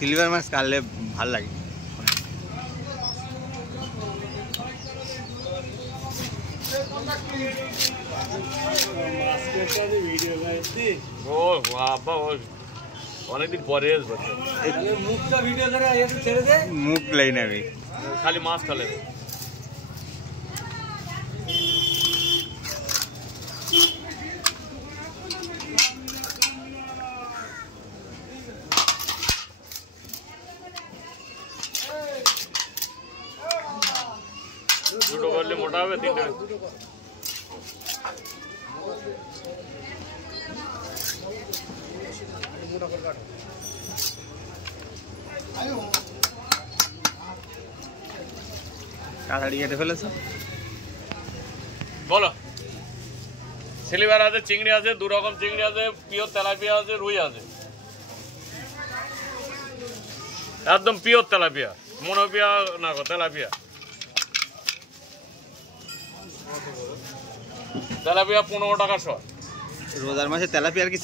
Silver মাছ কাটলে ভাল লাগে। ও বাবা অনেকদিন পরে মুখটা ভিডিও করে একটু ছেড়ে দে। মুখ লাই না আমি খালি মাছ খালে দুটো করলে মোটা হবে, তিনটে কাটাড়ি কেটে ফেলেছ। বলো। সিলভার আছে, চিংড়ি আছে, দু রকম চিংড়ি আছে, পিওর তেলাপিয়া আছে, রুই আছে, একদম পিওর তেলাপিয়া, মনোপিয়া না গো, তেলাপিয়া। তেলাপিয়া 15 টাকা শ। রোজার মাসে তেলাপিয়ার কি